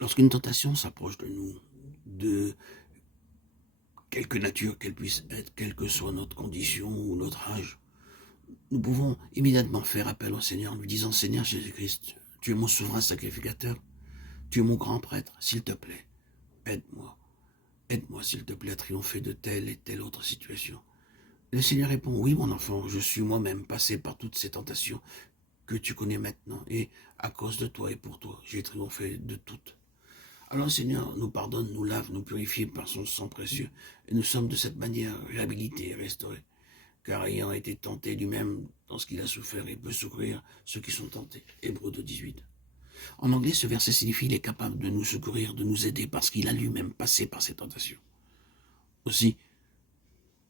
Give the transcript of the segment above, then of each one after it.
Lorsqu'une tentation s'approche de nous, de quelque nature qu'elle puisse être, quelle que soit notre condition ou notre âge, nous pouvons immédiatement faire appel au Seigneur en lui disant: Seigneur Jésus-Christ, tu es mon souverain sacrificateur, tu es mon grand prêtre, s'il te plaît, aide-moi. Aide-moi, s'il te plaît, à triompher de telle et telle autre situation. Le Seigneur répond: oui, mon enfant, je suis moi-même passé par toutes ces tentations que tu connais maintenant, et à cause de toi et pour toi, j'ai triomphé de toutes. Alors le Seigneur nous pardonne, nous lave, nous purifie par son sang précieux, et nous sommes de cette manière réhabilités et restaurés, car ayant été tenté lui-même dans ce qu'il a souffert, il peut secourir ceux qui sont tentés. Hébreux 2,18. En anglais, ce verset signifie qu'il est capable de nous secourir, de nous aider, parce qu'il a lui-même passé par ces tentations. Aussi,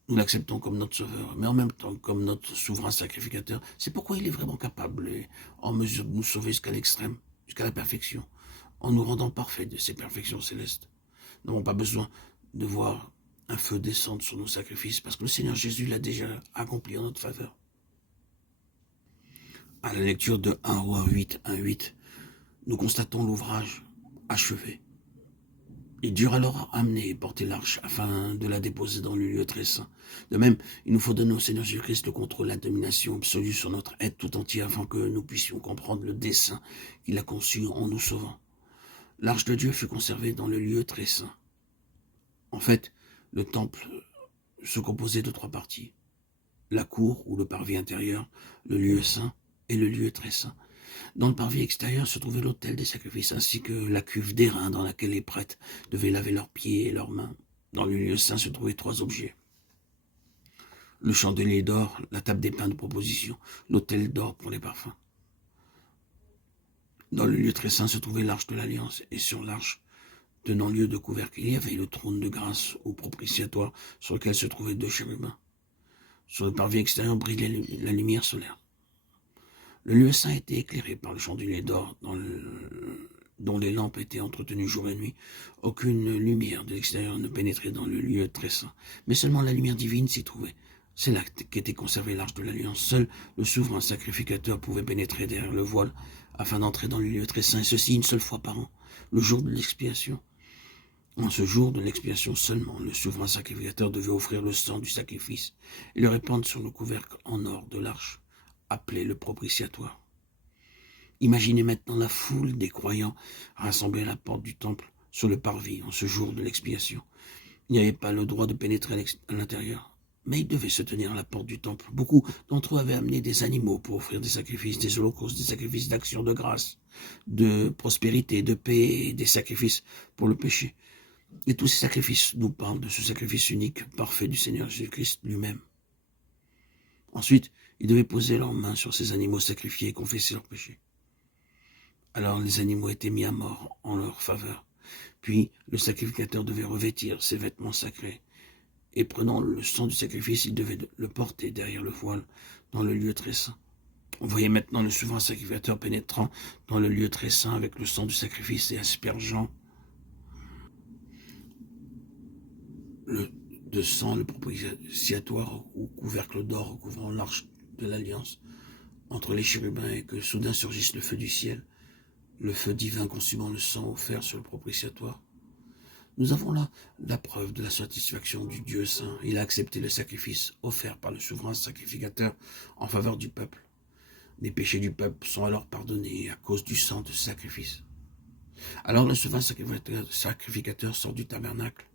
nous l'acceptons comme notre sauveur, mais en même temps comme notre souverain sacrificateur. C'est pourquoi il est vraiment capable et en mesure de nous sauver jusqu'à l'extrême, jusqu'à la perfection, en nous rendant parfaits de ces perfections célestes. Nous n'avons pas besoin de voir un feu descendre sur nos sacrifices, parce que le Seigneur Jésus l'a déjà accompli en notre faveur. À la lecture de 1 Roi 8, 1-8, nous constatons l'ouvrage achevé. Ils durent alors amener et porter l'arche afin de la déposer dans le lieu très saint. De même, il nous faut donner au Seigneur Jésus-Christ le contrôle, la domination absolue sur notre être tout entier afin que nous puissions comprendre le dessein qu'il a conçu en nous sauvant. L'arche de Dieu fut conservée dans le lieu très saint. En fait, le temple se composait de 3 parties. La cour ou le parvis intérieur, le lieu saint et le lieu très saint. Dans le parvis extérieur se trouvait l'autel des sacrifices, ainsi que la cuve d'airain dans laquelle les prêtres devaient laver leurs pieds et leurs mains. Dans le lieu saint se trouvaient 3 objets: le chandelier d'or, la table des pains de proposition, l'autel d'or pour les parfums. Dans le lieu très saint se trouvait l'arche de l'alliance, et sur l'arche, tenant lieu de couvercle, il y avait le trône de grâce ou propitiatoire sur lequel se trouvaient 2 chérubins. Sur le parvis extérieur brillait la lumière solaire. Le lieu saint était éclairé par le chandelier d'or dont les lampes étaient entretenues jour et nuit. Aucune lumière de l'extérieur ne pénétrait dans le lieu très saint, mais seulement la lumière divine s'y trouvait. C'est là qu'était conservée l'arche de l'Alliance. Seul le souverain sacrificateur pouvait pénétrer derrière le voile afin d'entrer dans le lieu très saint, et ceci une seule fois par an, le jour de l'expiation. En ce jour de l'expiation seulement, le souverain sacrificateur devait offrir le sang du sacrifice et le répandre sur le couvercle en or de l'arche, appelé le propitiatoire. Imaginez maintenant la foule des croyants rassemblés à la porte du temple sur le parvis en ce jour de l'expiation. Il n'y avait pas le droit de pénétrer à l'intérieur, mais ils devaient se tenir à la porte du temple. Beaucoup d'entre eux avaient amené des animaux pour offrir des sacrifices, des holocaustes, des sacrifices d'action de grâce, de prospérité, de paix, et des sacrifices pour le péché. Et tous ces sacrifices nous parlent de ce sacrifice unique, parfait du Seigneur Jésus-Christ lui-même. Ensuite, ils devaient poser leurs mains sur ces animaux sacrifiés et confesser leurs péchés. Alors les animaux étaient mis à mort en leur faveur. Puis le sacrificateur devait revêtir ses vêtements sacrés, et prenant le sang du sacrifice, il devait le porter derrière le voile dans le lieu très saint. On voyait maintenant le souverain sacrificateur pénétrant dans le lieu très saint avec le sang du sacrifice et aspergeant de sang le propitiatoire ou couvercle d'or recouvrant l'arche de l'alliance entre les chérubins, et que soudain surgisse le feu du ciel, le feu divin consumant le sang offert sur le propitiatoire. Nous avons là la preuve de la satisfaction du Dieu saint. Il a accepté le sacrifice offert par le souverain sacrificateur en faveur du peuple. Les péchés du peuple sont alors pardonnés à cause du sang de ce sacrifice. Alors le souverain sacrificateur sort du tabernacle.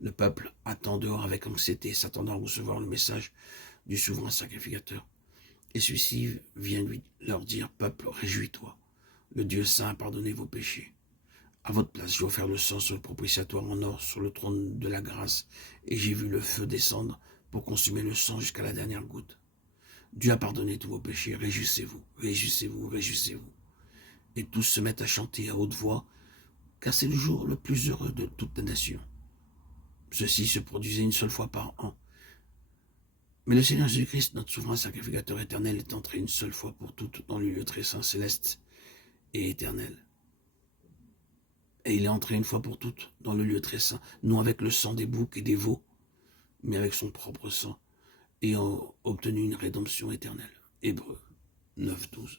Le peuple attend dehors avec anxiété, s'attendant à recevoir le message du souverain sacrificateur. Et celui-ci vient leur dire: peuple, réjouis-toi. Le Dieu saint a pardonné vos péchés. À votre place, j'ai offert le sang sur le propitiatoire en or sur le trône de la grâce, et j'ai vu le feu descendre pour consumer le sang jusqu'à la dernière goutte. Dieu a pardonné tous vos péchés. Réjouissez-vous, réjouissez-vous, réjouissez-vous. Et tous se mettent à chanter à haute voix, car c'est le jour le plus heureux de toute la nation. Ceci se produisait une seule fois par an. Mais le Seigneur Jésus-Christ, notre souverain sacrificateur éternel, est entré une seule fois pour toutes dans le lieu très saint, céleste et éternel. Et il est entré une fois pour toutes dans le lieu très saint, non avec le sang des boucs et des veaux, mais avec son propre sang, et a obtenu une rédemption éternelle. Hébreux 9, 12.